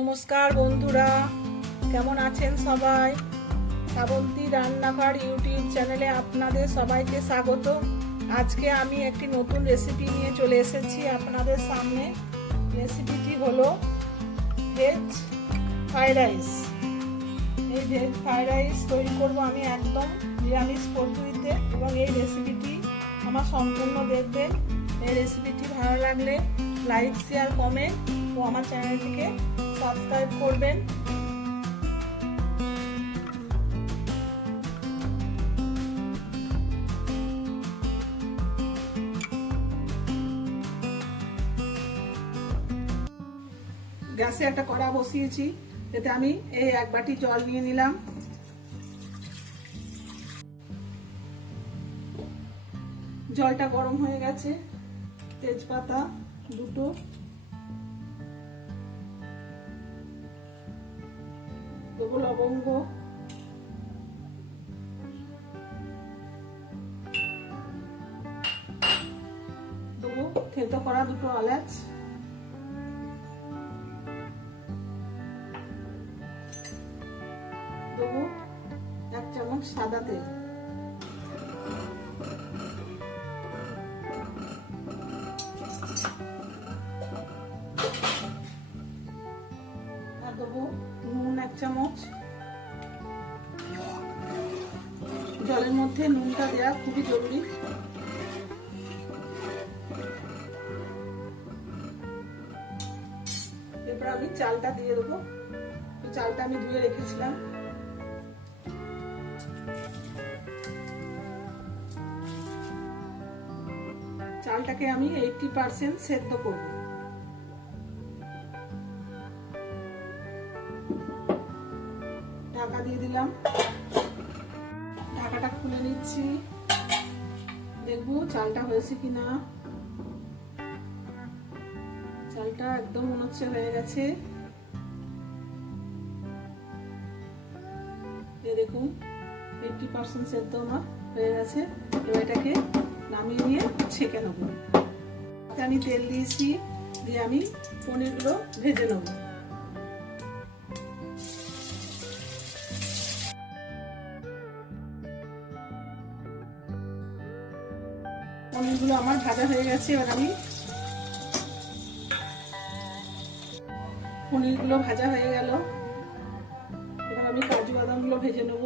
নমস্কার বন্ধুরা, কেমন আছেন সবাই? শ্রাবন্তী রান্নাঘর ইউটিউব চ্যানেলে আপনাদের সবাইকে স্বাগত। আজকে আমি একটি নতুন রেসিপি নিয়ে চলে এসেছি আপনাদের সামনে। রেসিপিটি হলো ভেজ ফ্রাইড রাইস। এই ভেজ ফ্রাইড রাইস তৈরি করব আমি একদম নিরামিষ পদ্ধতিতে, এবং এই রেসিপিটি আমার সম্পূর্ণ দেখবেন। এই রেসিপিটি ভালো লাগলে লাইক, শেয়ার, কমেন্ট ও আমার চ্যানেলটিকে সাবস্ক্রাইব করবেন। গ্যাসে একটা কড়া বসিয়েছি, এতে আমি এই এক বাটি জল নিয়ে নিলাম। জলটা গরম হয়ে গেছে। তেজপাতা দুটো, দেবো লবঙ্গ, দেবো থেতো করা দুটো এলাচ, দেবো 1 চামচ সাদা তেল, আর দেবো নুন 1 চামচ। জলের মধ্যে নুনটা দেওয়া খুবই জরুরি। এরপর আমি চালটা দিয়ে দেবো। চালটা আমি ধুয়ে রেখেছিলাম। চালটাকে আমি 80% সেদ্ধ করব। ঢাকা দিয়ে দিলাম। ঢাকাটা খুলে নিচ্ছি, দেখবো চালটা হয়েছে কিনা। চালটা একদম মনে হচ্ছে হয়ে গেছে। দেখুন 80% সেদ্ধ আমার হয়ে গেছে। এবার এটাকে নামিয়ে নিয়ে ছেঁকে নেব। আমি তেল দিয়েছি, দিয়ে আমি পনিরগুলো ভেজে নেব। পনিরগুলো আমার ভাজা হয়ে গেছে। এবার আমি পনিরগুলো ভাজা হয়ে গেল। এবার আমি কাজু বাদামগুলো ভেজে নেব।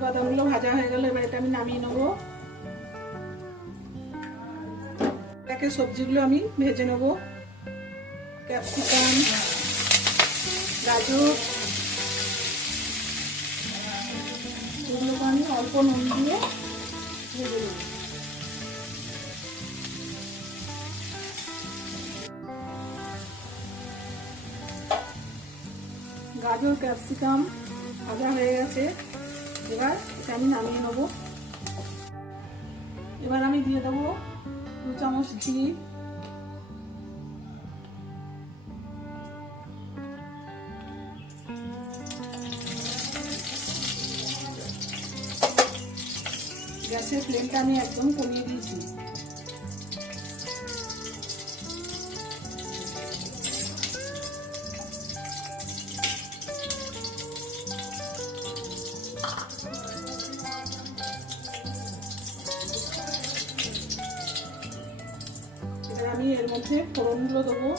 বাদামগুলো ভাজা হয়ে গেল। এবার এটা আমি নামিয়ে নেব। একে সবজিগুলো আমি ভেজে নেব। ক্যাপসিকাম, গাজর, এগুলোকে আমি অল্প নুন দিয়ে ভেজে নেব। গাজর, ক্যাপসিকাম ভাজা হয়ে গেছে। এবার এটা আমি নামিয়ে নেব। এবার আমি দিয়ে দেবো 2 চামচ ঘি, গ্যাসের ফ্লেমটা আমি একদম কমিয়ে দিয়েছি। আমি এর মধ্যে ফোড়নগুলো দেবো।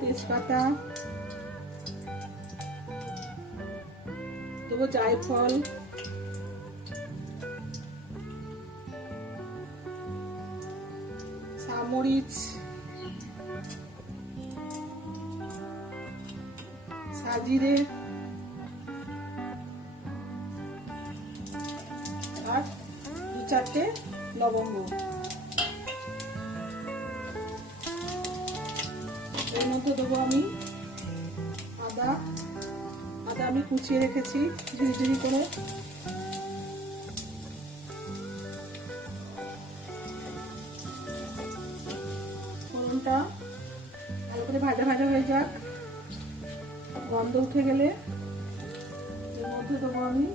তেজপাতা, দেবো জায়ফল, সামরিচ, সাজিরে আর 2-4টে লবঙ্গ। এর মধ্যে দেবো আমি আদা আমি কুচিয়ে রেখেছি ঝিরিঝিরি করে। ফোড়নটা ভালো করে ভাজা ভাজা হয়ে যাক। গন্ধ উঠে গেলে এর মধ্যে দেবো আমি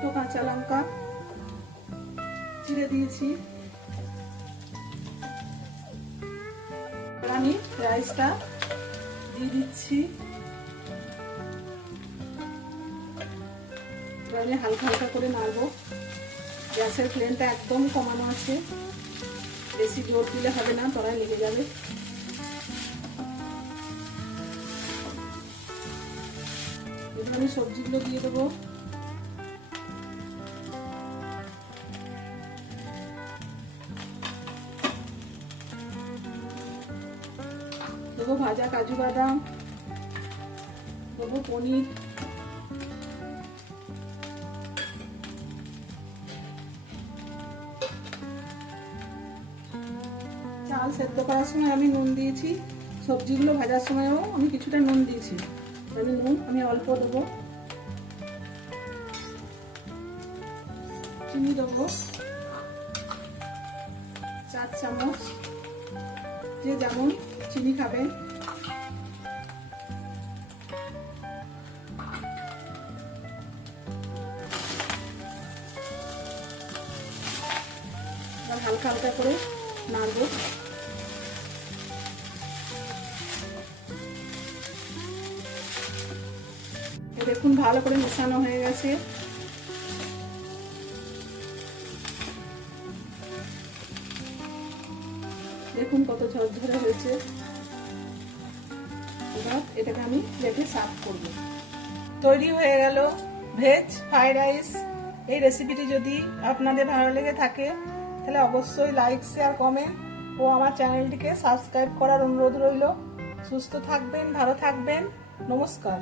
দুটো কাঁচা লঙ্কা চিড়ে দিয়েছি। আমি রাইসটা দিয়ে দিচ্ছি। আমি হালকা হালকা করে নাড়বো। গ্যাসের ফ্লেমটা একদম কমানো আছে, বেশি জোর দিলে হবে না, তলায় লেগে যাবে। এবার আমি সবজিগুলো দিয়ে দেবো। দেবো ভাজা কাজু বাদাম, দেবো পনির, চাল সেদ্ধ করার সময় আমি নুন দিয়েছি, সবজিগুলো ভাজার সময়ও আমি কিছুটা নুন দিয়েছি। আমি অল্প দেবো। চিনি দেবো 4 চামচ, যে যেমন চিনি খাবেন। হালকা হালকা করে নাড়বো। দেখুন ভালো করে মেশানো হয়ে গেছে। দেখুন কত ঝরঝরে হয়েছে। এবার এটাকে আমি প্লেটে সার্ভ করব। তৈরি হয়ে গেল ভেজ ফ্রাইড রাইস। এই রেসিপিটি যদি আপনাদের ভালো লেগে থাকে তাহলে অবশ্যই লাইক, শেয়ার, কমেন্ট ও আমার চ্যানেলটিকে সাবস্ক্রাইব করার অনুরোধ রইল। সুস্থ থাকবেন, ভালো থাকবেন, নমস্কার।